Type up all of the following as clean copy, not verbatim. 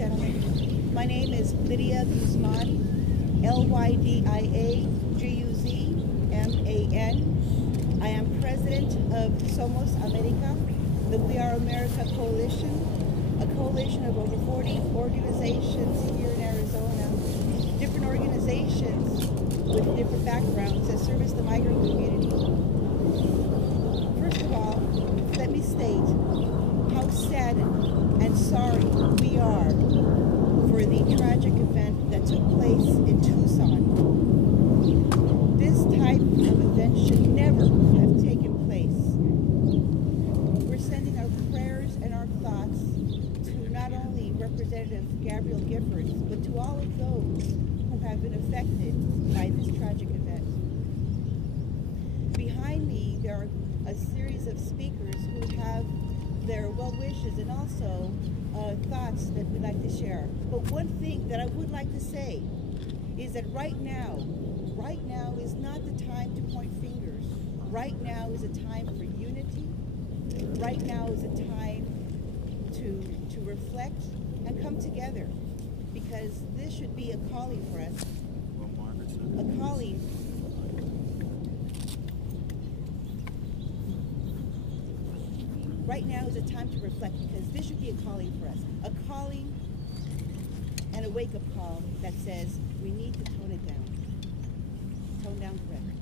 gentlemen. My name is Lydia Guzman, Lydiaguzman. I am president of Somos America, the We Are America Coalition, a coalition of over 40 organizations here in Arizona, different organizations with different backgrounds that service the migrant community. First of all, let me state how saddened and sorry we are for the tragic event that took place in Tucson. This type of event should never have taken place. We're sending our prayers and our thoughts to not only Representative Gabrielle Giffords, but to all of those who have been affected by this tragic event. Behind me, there are a series of speakers who have their well wishes and also thoughts that we'd like to share. But one thing that I would like to say is that right now is not the time to point fingers. Right now is a time for unity. Right now is a time to reflect and come together, because this should be a calling for us. A calling. Right now is a time to reflect, because this should be a calling for us. A calling and a wake-up call that says we need to tone it down. Tone down the rhetoric.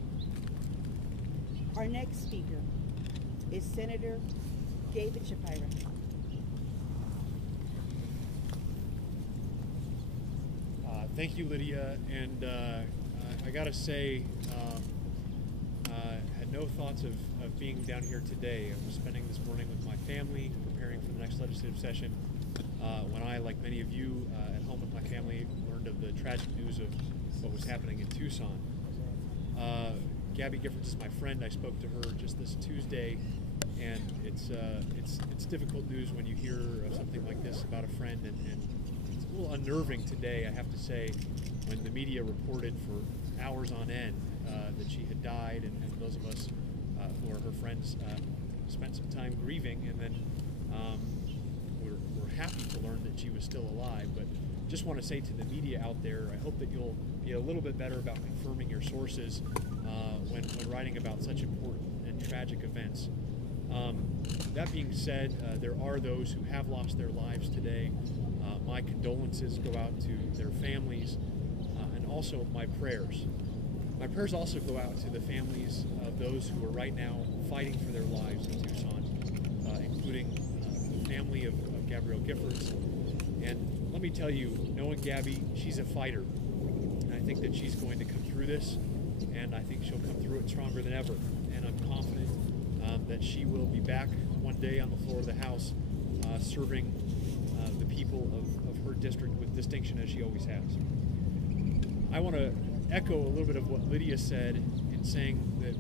Our next speaker is Senator David Shapiro. Thank you, Lydia, and I gotta say, had no thoughts of being down here today. I was spending this morning with my family, preparing for the next legislative session, when I, like many of you at home with my family, learned of the tragic news of what was happening in Tucson. Gabby Giffords is my friend. I spoke to her just this Tuesday, and it's difficult news when you hear of something like this about a friend, and it's a little unnerving today, I have to say, when the media reported for hours on end that she had died, and those of us who are her friends spent some time grieving, and then we're happy to learn that she was still alive. But just want to say to the media out there, I hope that you'll be a little bit better about confirming your sources when writing about such important and tragic events. That being said, there are those who have lost their lives today. My condolences go out to their families, and also my prayers. My prayers also go out to the families of those who are right now fighting for their lives in Tucson, including the family of Gabrielle Giffords. And let me tell you, knowing Gabby, she's a fighter. And I think that she's going to come through this, and I think she'll come through it stronger than ever. And I'm confident that she will be back one day on the floor of the House serving the people of her district with distinction, as she always has. I want to echo a little bit of what Lydia said in saying that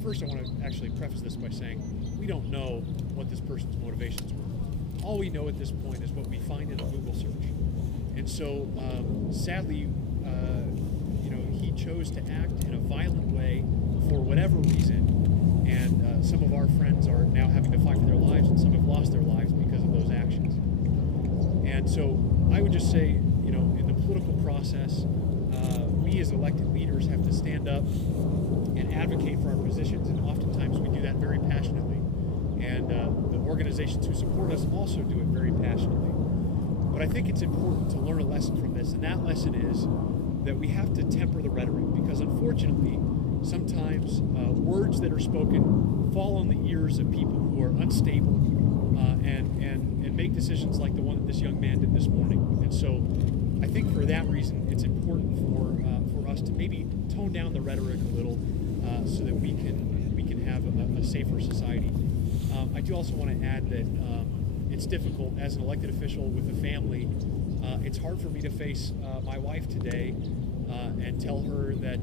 first I want to actually preface this by saying we don't know what this person's motivations were. All we know at this point is what we find in a Google search. And so sadly, he chose to act in a violent way for whatever reason, and some of our friends are now having to fight for their lives, and some have lost their lives because of those actions. And so I would just say, in the political process, we as elected leaders have to stand up and advocate for our positions, and oftentimes we do that very passionately. And the organizations who support us also do it very passionately. But I think it's important to learn a lesson from this, and that lesson is that we have to temper the rhetoric, because unfortunately, sometimes words that are spoken fall on the ears of people who are unstable and make decisions like the one that this young man did this morning. And so I think for that reason, it's important for us to maybe tone down the rhetoric a little so that we can have a safer society. I do also want to add that it's difficult as an elected official with a family. It's hard for me to face my wife today and tell her that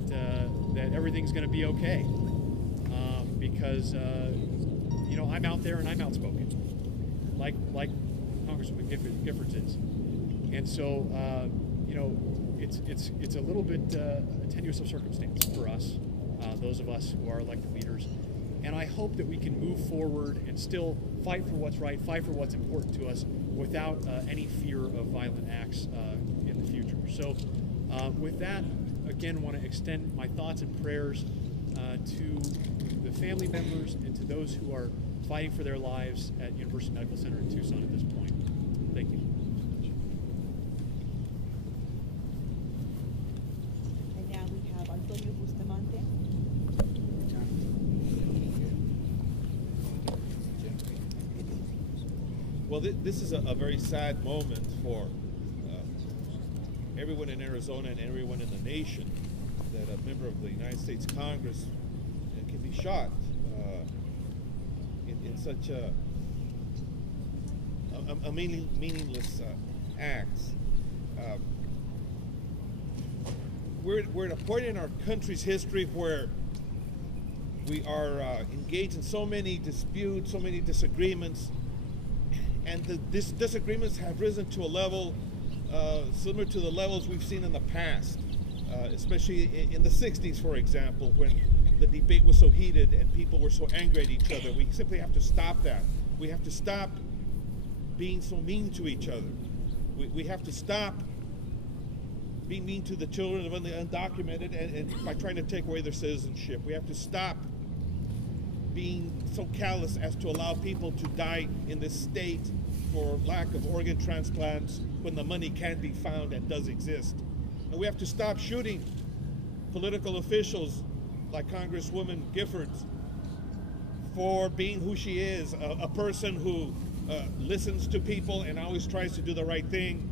everything's going to be okay, because I'm out there and I'm outspoken, like Congresswoman Giffords is, and so it's a little bit tenuous of circumstance for us, those of us who are elected leaders. And I hope that we can move forward and still fight for what's right, fight for what's important to us, without any fear of violent acts in the future. So with that, again, want to extend my thoughts and prayers to the family members and to those who are fighting for their lives at University Medical Center in Tucson at this point. Thank you. And now we have Antonio Bustamante. Well, this is a very sad moment for everyone in Arizona and everyone in the nation, that a member of the United States Congress can be shot in such a meaningless act. We're at a point in our country's history where we are engaged in so many disputes, so many disagreements, and these disagreements have risen to a level similar to the levels we've seen in the past, especially in the 60s, for example, when the debate was so heated and people were so angry at each other. We simply have to stop that. We have to stop being so mean to each other. We have to stop being mean to the children of the undocumented and by trying to take away their citizenship. We have to stop being so callous as to allow people to die in this state for lack of organ transplants when the money can be found and does exist. And we have to stop shooting political officials like Congresswoman Giffords for being who she is, a person who listens to people and always tries to do the right thing,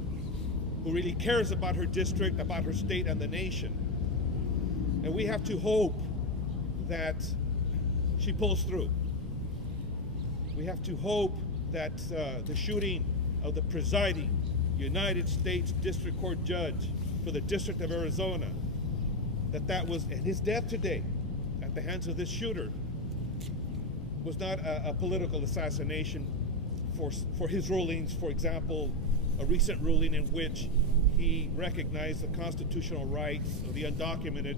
who really cares about her district, about her state and the nation. And we have to hope that she pulls through. We have to hope that the shooting of the presiding United States District Court judge for the District of Arizona, that was, and his death today at the hands of this shooter, was not a political assassination for his rulings. For example, a recent ruling in which he recognized the constitutional rights of the undocumented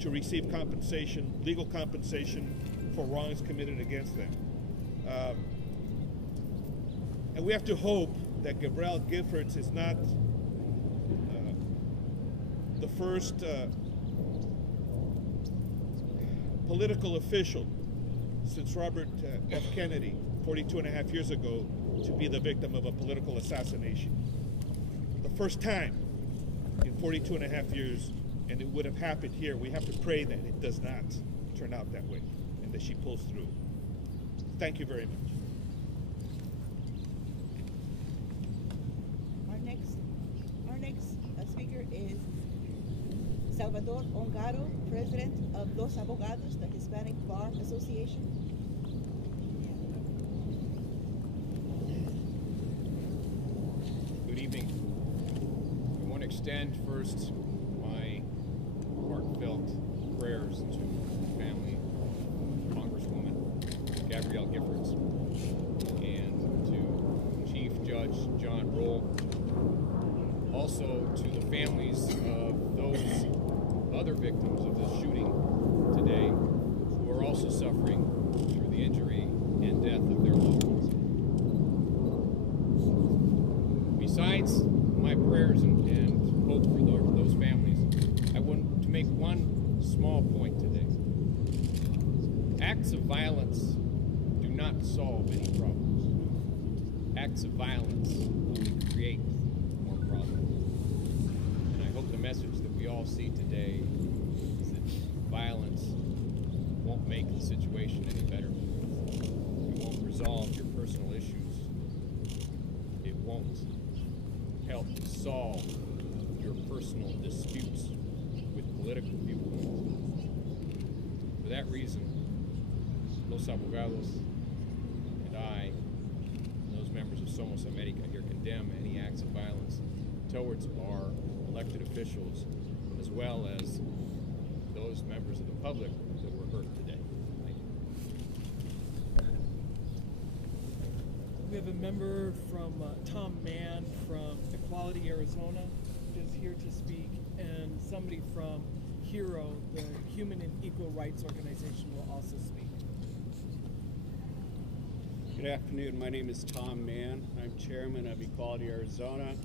to receive compensation, legal compensation, for wrongs committed against them. And we have to hope that Gabrielle Giffords is not the first political official since Robert F. Kennedy 42 and a half years ago to be the victim of a political assassination. The first time in 42 and a half years, and it would have happened here. We have to pray that it does not turn out that way and that she pulls through. Thank you very much. Our next speaker is Salvador Ongaro, President of Los Abogados, the Hispanic Bar Association. Good evening. I want to extend first my heartfelt prayers to the family of Congresswoman Gabrielle Giffords and to Chief Judge John Roll. Also to the families of those other victims of this shooting today who are also suffering through the injury and death of their loved ones. Besides my prayers and hope for those families, I want to make one small point today. Acts of violence do not solve any problems. Acts of violence only create more problems. And I hope the message that we all see today is that violence won't make the situation any better. It won't resolve your personal issues. It won't help solve your personal disputes with political viewpoints. For that reason, Los Abogados and I, and those members of Somos America here, condemn any acts of violence towards our elected officials, as well as those members of the public that were hurt today. Thank you. We have a member from Tom Mann from Equality Arizona is here to speak, and somebody from HERO, the Human and Equal Rights Organization, will also speak. Good Good afternoon. My name is Tom Mann. I'm chairman of Equality Arizona,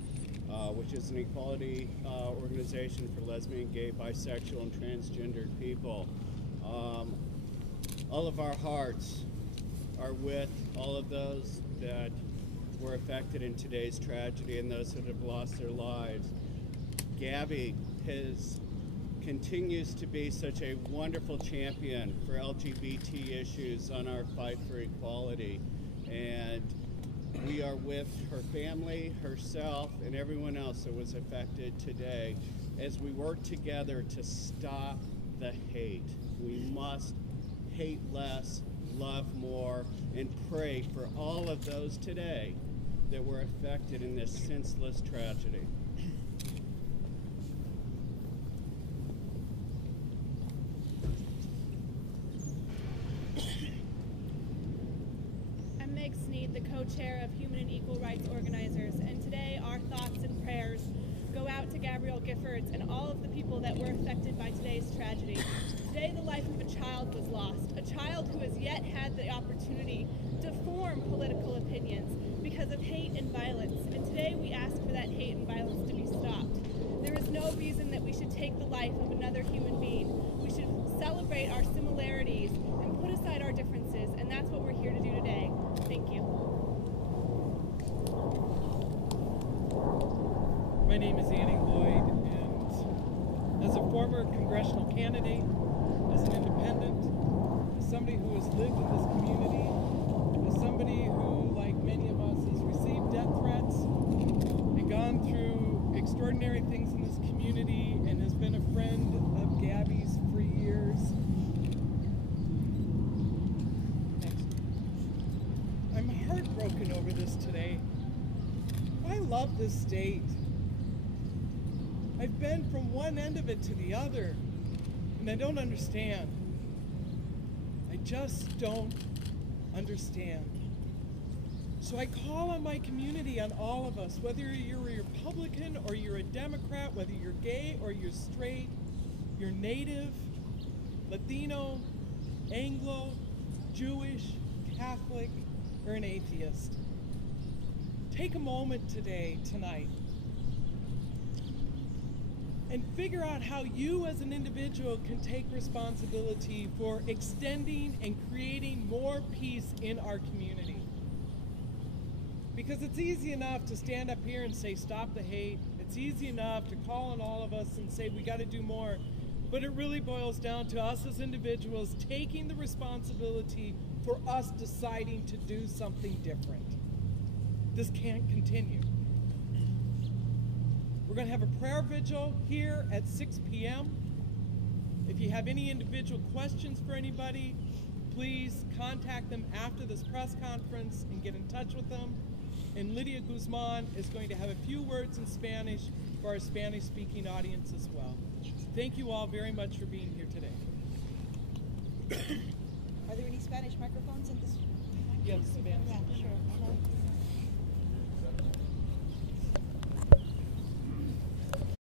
which is an equality organization for lesbian, gay, bisexual, and transgendered people. All of our hearts are with all of those that were affected in today's tragedy and those that have lost their lives. Gabby continues to be such a wonderful champion for LGBT issues on our fight for equality. And we are with her family, herself, and everyone else that was affected today as we work together to stop the hate. We must hate less, love more, and pray for all of those today that were affected in this senseless tragedy. The co-chair of Human and Equal Rights Organizers, and today our thoughts and prayers go out to Gabrielle Giffords and all of the people that were affected by today's tragedy. Today the life of a child was lost, a child who has yet had the opportunity to form political opinions because of hate and violence, and today we ask for that hate and violence to be stopped. There is no reason that we should take the life of another human being. We should celebrate our similarities and put aside our differences, and that's what we're here to do today. Thank you. My name is Annie Lloyd, and as a former congressional candidate, as an independent, as somebody who has lived in this community, as somebody who, like many of us, has received death threats and gone through extraordinary things in this community and has been a friend of Gabby's for years. I'm heartbroken over this today. I love this state. I've been from one end of it to the other, and I don't understand. I just don't understand. So I call on my community, on all of us, whether you're a Republican or you're a Democrat, whether you're gay or you're straight, you're Native, Latino, Anglo, Jewish, Catholic, or an atheist. Take a moment tonight, and figure out how you as an individual can take responsibility for extending and creating more peace in our community. Because it's easy enough to stand up here and say, stop the hate. It's easy enough to call on all of us and say, we got to do more. But it really boils down to us as individuals taking the responsibility for us deciding to do something different. This can't continue. We're going to have a prayer vigil here at 6 p.m. If you have any individual questions for anybody, please contact them after this press conference and get in touch with them. And Lydia Guzman is going to have a few words in Spanish for our Spanish-speaking audience as well. Thank you all very much for being here today. Are there any Spanish microphones in this? Yes, Spanish. Yeah, sure.